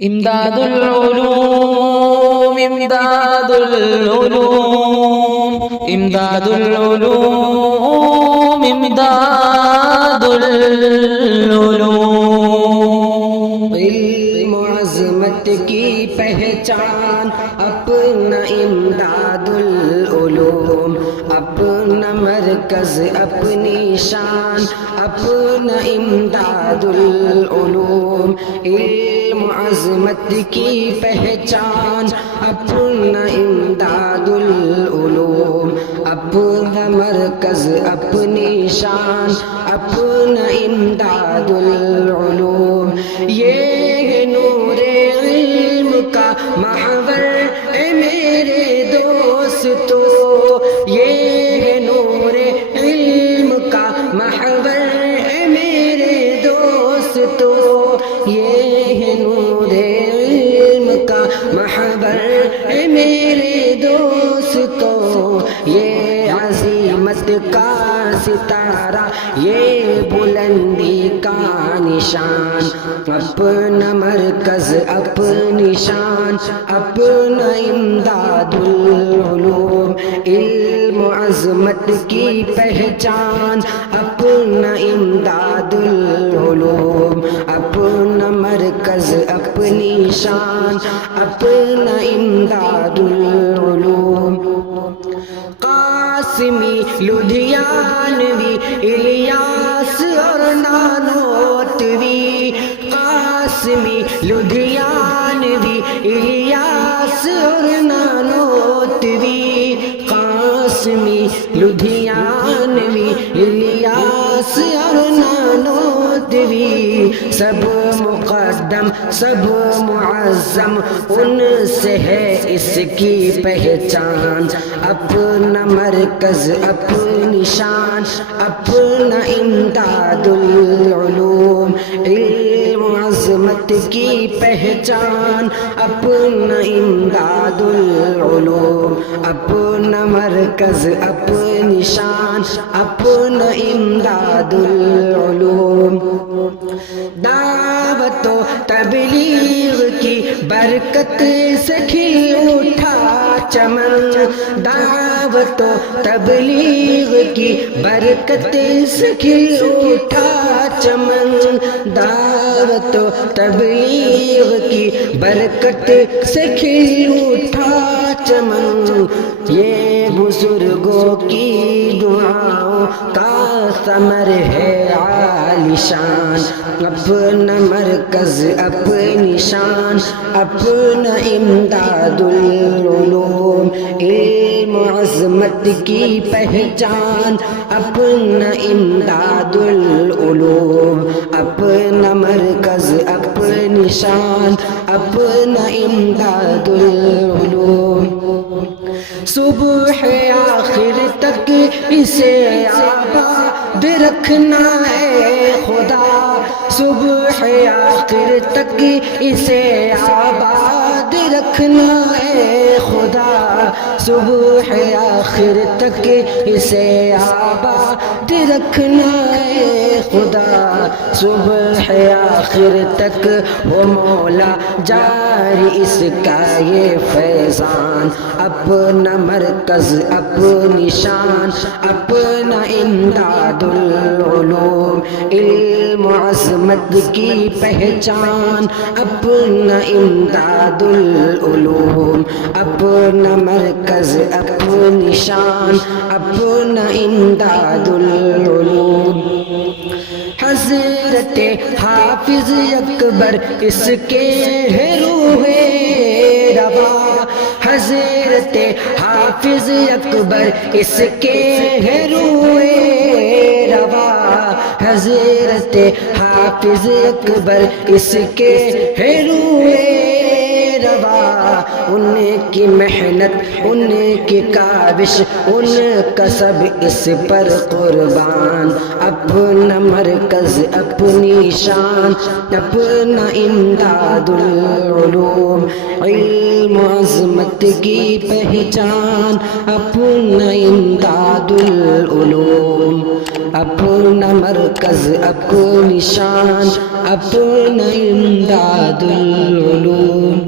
ইমদাদুল উলুম ইমদাদুল উলুম ইমদাদুল উলুম ইমদাদুল উলুম। इल्म अज़मत की पहचान अपना इमदादुल उलूम, अपना मरकज अपनी शान अपना इमदादुल उलूम। इल्म अज़मत की पहचान अपना इमदादुल उलूम, अपना मरकज अपनी शान अपना इमदादुल उलूम। ये है नूरे इल्म का महवर ए मेरे दोस्तों, ये है नूरे इल्म का महवर ए मेरे दोस्तों, ये है नूरे इल्म का महवर ए मेरे दोस्तों। ये अज़ीमत का सितारा, ये बुलंदी का निशान, अपना मरकज अपनी शान अपना इमदादुल उलूम। इल्म अज़मत की पहचान अपना इमदादुल उलूम, अपना मरकज अपनी शान अपना इमदादुल उलूम। कासिमी लुधियानवी इलियास और नानोतवी, कासिमी लुधियानवी इलियास और नानोतवी, कासिमी लुधियानवी इलियास और नानोतवी। सब मुक़द्दम सब मुअज़्ज़म उनसे है इसकी पहचान, अपना मरकज अपनी शान अपना इमदादुल उलूम। इल्म अज़मत की पहचान अपना इमदादुल उलूम, अपना मरकज अपनी शान अपना इमदादुल उलूम। दावतो तबलीग की बरकत से खिल उठा चमन, दावतो तबलीग की बरकत से खिल उठा चमन, दावतो तबलीग की बरकत से खिल उठा चमन। ये बुजुर्गों की दुआओं का समर है आलिशान, अपना मरकज अपनी शान अपना इमदादुल उलूम। इल्म अज़मत की पहचान अपना इमदादुल उलूम, अपना मरकज अपनी शान अपना इमदादुल उलूम। सुबह आखिर तक इसे आबाद रखना है खुदा, सुबह आखिर तक इसे आबाद रखना है खुदा, सुबह आखिर तक इसे आबाद रखना है खुदा, सुबह आखिर तक वो मौला जारी इसका ये फैज़ान, अपना मरकज अपनी शान अपना इमदादुल उलूम। इल्म अज़मत की पहचान अपना इमदादुल उलूम, अपना मरकज अपनी शान अपना इमदादुल उलूम। हज़रत हाफिज़ अकबर इसके है रूहे रवा, हज़रत हाफिज़ अकबर इसके है रूहे रवा, हज़रत हाफिज़ अकबर इसके है रूहे रवा। उन्हें کی محنت ان کی کاوش ان کا سب اس پر قربان اپنا مرکز اپنی شان اپنا امداد العلوم علم و عظمت کی پہچان اپنا امداد العلوم اپنا مرکز اپنی شان اپنا امداد العلوم